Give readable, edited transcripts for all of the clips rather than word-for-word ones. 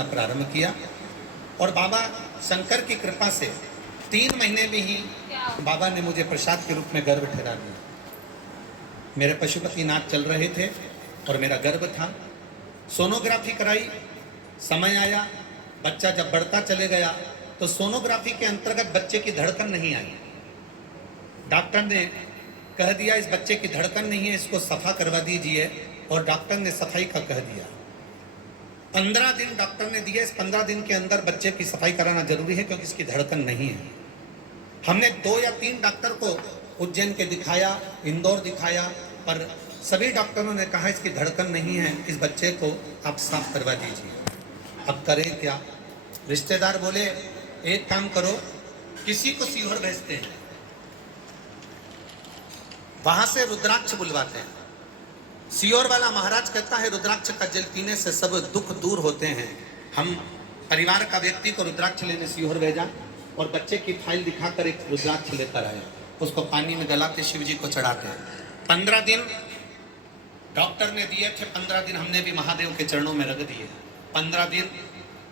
करना प्रारंभ किया और बाबा शंकर की कृपा से 3 महीने में ही बाबा ने मुझे प्रसाद के रूप में गर्भ ठहरा दिया। मेरे पशुपतिनाथ चल रहे थे और मेरा गर्भ था। सोनोग्राफी कराई, समय आया, बच्चा जब बढ़ता चले गया तो सोनोग्राफी के अंतर्गत बच्चे की धड़कन नहीं आई। डॉक्टर ने कह दिया इस बच्चे की धड़कन नहीं है, इसको सफा करवा दीजिए, और डॉक्टर ने सफाई का कह दिया। 15 दिन डॉक्टर ने दिए, इस 15 दिन के अंदर बच्चे की सफाई कराना जरूरी है क्योंकि इसकी धड़कन नहीं है। हमने 2 या 3 डॉक्टर को उज्जैन के दिखाया, इंदौर दिखाया, पर सभी डॉक्टरों ने कहा इसकी धड़कन नहीं है, इस बच्चे को आप साफ करवा दीजिए। अब करें क्या? रिश्तेदार बोले एक काम करो, किसी को सीहोर भेजते हैं, वहां से रुद्राक्ष बुलवाते हैं। सीहोर वाला महाराज कहता है रुद्राक्ष का जल पीने से सब दुख दूर होते हैं। हम परिवार का व्यक्ति को रुद्राक्ष लेने सीहोर भेजा और बच्चे की फाइल दिखाकर एक रुद्राक्ष लेकर आए, उसको पानी में गलाते शिव जी को चढ़ाते हैं। 15 दिन डॉक्टर ने दिए थे, 15 दिन हमने भी महादेव के चरणों में रख दिए। 15 दिन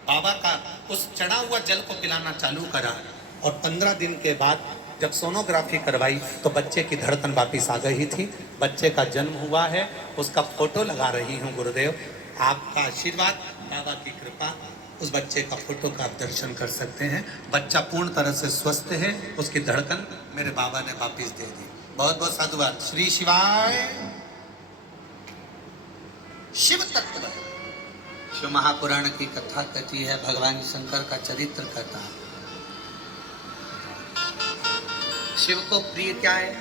बाबा का उस चढ़ा हुआ जल को पिलाना चालू करा और 15 दिन के बाद जब सोनोग्राफी करवाई तो बच्चे की धड़कन वापिस आ गई थी। बच्चे का जन्म हुआ है, उसका फोटो लगा रही हूँ गुरुदेव, आपका आशीर्वाद, बाबा की कृपा, उस बच्चे का फोटो का आप दर्शन कर सकते हैं। बच्चा पूर्ण तरह से स्वस्थ है, उसकी धड़कन मेरे बाबा ने वापिस दे दी। बहुत बहुत साधुवाद। श्री शिवाय। शिव तत्व शिव महापुराण की कथा कथी है, भगवान शंकर का चरित्र कथा। शिव को प्रिय क्या है?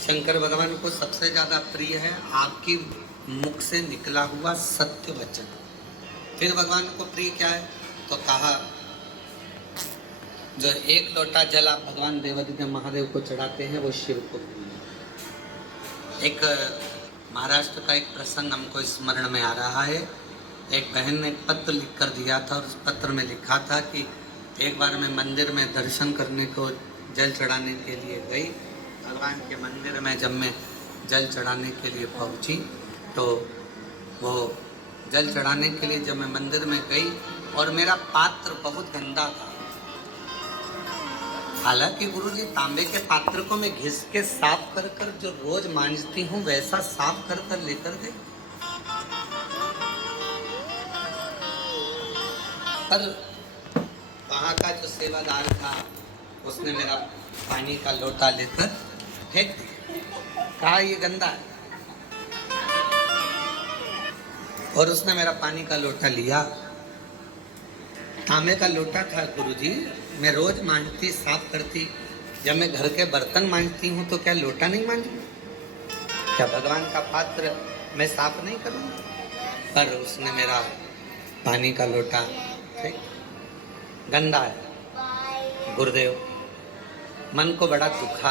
शंकर भगवान को सबसे ज्यादा प्रिय है आपकी मुख से निकला हुआ सत्य वचन। फिर भगवान को प्रिय क्या है? तो कहा जो 1 लोटा जल आप भगवान देवादिदेव महादेव को चढ़ाते हैं वो शिव को प्रिय है। एक महाराष्ट्र का एक प्रसंग हमको स्मरण में आ रहा है। एक बहन ने पत्र लिख कर दिया था और उस पत्र में लिखा था कि एक बार मैं मंदिर में दर्शन करने को जल चढ़ाने के लिए गई। भगवान के मंदिर में जब मैं जल चढ़ाने के लिए पहुंची तो वो जल चढ़ाने के लिए जब मैं मंदिर में गई और मेरा पात्र बहुत गंदा था। हालांकि गुरुजी तांबे के पात्र को मैं घिस के साफ कर कर जो रोज मांजती हूँ वैसा साफ कर कर लेकर गई, पर वहाँ का जो सेवादार था उसने मेरा पानी का लोटा लेकर फेंक दिया, कहा ये गंदा है, और उसने मेरा पानी का लोटा लिया। तांबे का लोटा था गुरुजी, मैं रोज मांजती साफ करती, जब मैं घर के बर्तन मांजती हूँ तो क्या लोटा नहीं मांजूं? क्या भगवान का पात्र मैं साफ नहीं करूँगा? पर उसने मेरा पानी का लोटा फेंक, गंदा है। गुरुदेव मन को बड़ा दुखा,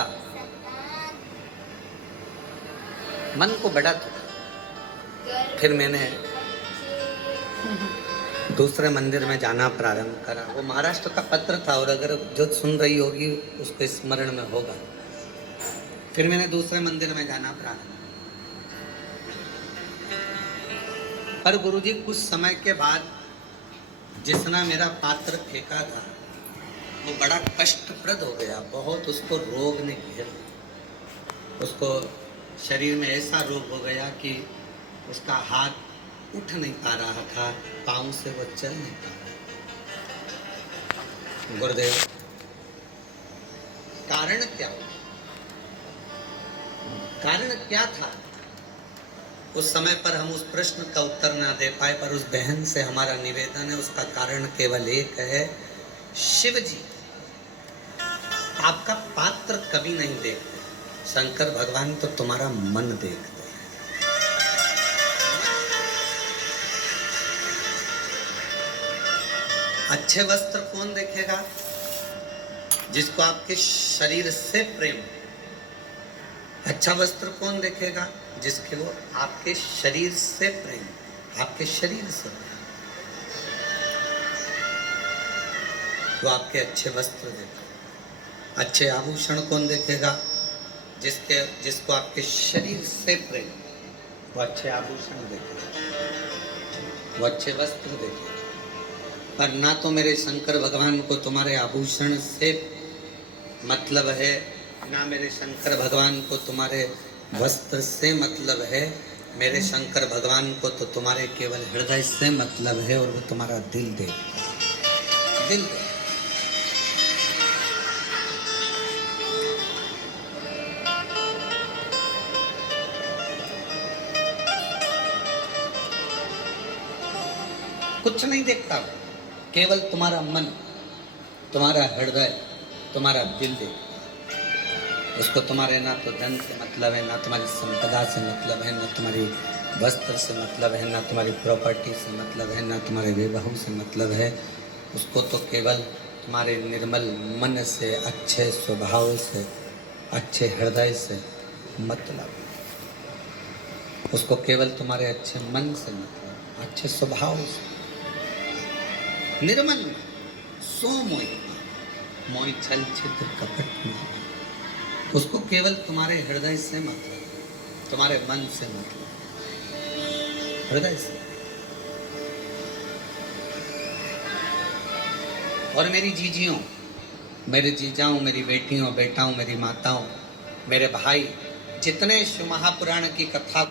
मन को बड़ा दुखा। फिर मैंने दूसरे मंदिर में जाना प्रारंभ करा। वो महाराष्ट्र का पत्र था और अगर जो सुन रही होगी उसको स्मरण में होगा। फिर मैंने दूसरे मंदिर में जाना प्रारंभ, पर गुरुजी कुछ समय के बाद जिसने मेरा पात्र फेंका था वो बड़ा कष्टप्रद हो गया, बहुत उसको रोग ने घेर लिया। उसको शरीर में ऐसा रोग हो गया कि उसका हाथ उठ नहीं पा रहा था, पाँव से वो चल नहीं पा रहा। गुरुदेव कारण क्या? कारण क्या था? उस समय पर हम उस प्रश्न का उत्तर ना दे पाए, पर उस बहन से हमारा निवेदन है, उसका कारण केवल एक है, शिव जी आपका पात्र कभी नहीं देखते, शंकर भगवान तो तुम्हारा मन देखते हैं। अच्छे वस्त्र कौन देखेगा? जिसको आपके शरीर से प्रेम। अच्छा वस्त्र कौन देखेगा? जिसके वो आपके शरीर से प्रेम, आपके शरीर से वो आपके अच्छे वस्त्र देखेगा। अच्छे आभूषण कौन देखेगा? जिसको आपके शरीर से प्रेम, वो अच्छे आभूषण देखेगा, वो अच्छे वस्त्र देखेगा। पर ना तो मेरे शंकर भगवान को तुम्हारे आभूषण से मतलब है, ना मेरे शंकर भगवान को तुम्हारे वस्त्र से मतलब है। मेरे शंकर भगवान को तो तुम्हारे केवल हृदय से मतलब है, और वो तुम्हारा दिल देखता, दिल देखता। कुछ नहीं देखता, केवल तुम्हारा मन, तुम्हारा हृदय, तुम्हारा दिल देखता। उसको तुम्हारे ना तो धन से मतलब है, ना तुम्हारी संपदा से मतलब है, ना तुम्हारी वस्त्र से मतलब है, ना तुम्हारी प्रॉपर्टी से मतलब है, ना तुम्हारे विवाह से मतलब है। उसको तो केवल तुम्हारे निर्मल मन से, अच्छे स्वभाव से, अच्छे हृदय से मतलब। उसको केवल तुम्हारे अच्छे मन से मतलब, अच्छे स्वभाव से, निर्मल सो मोई छल छिद्र कपट में। उसको केवल तुम्हारे हृदय से मतलब, तुम्हारे मन से मतलब, हृदय से। और मेरी जीजियों, मेरे जीजाओं, मेरी बेटियों, बेटाओं, मेरी माताओं, मेरे भाई, जितने शिव महापुराण की कथा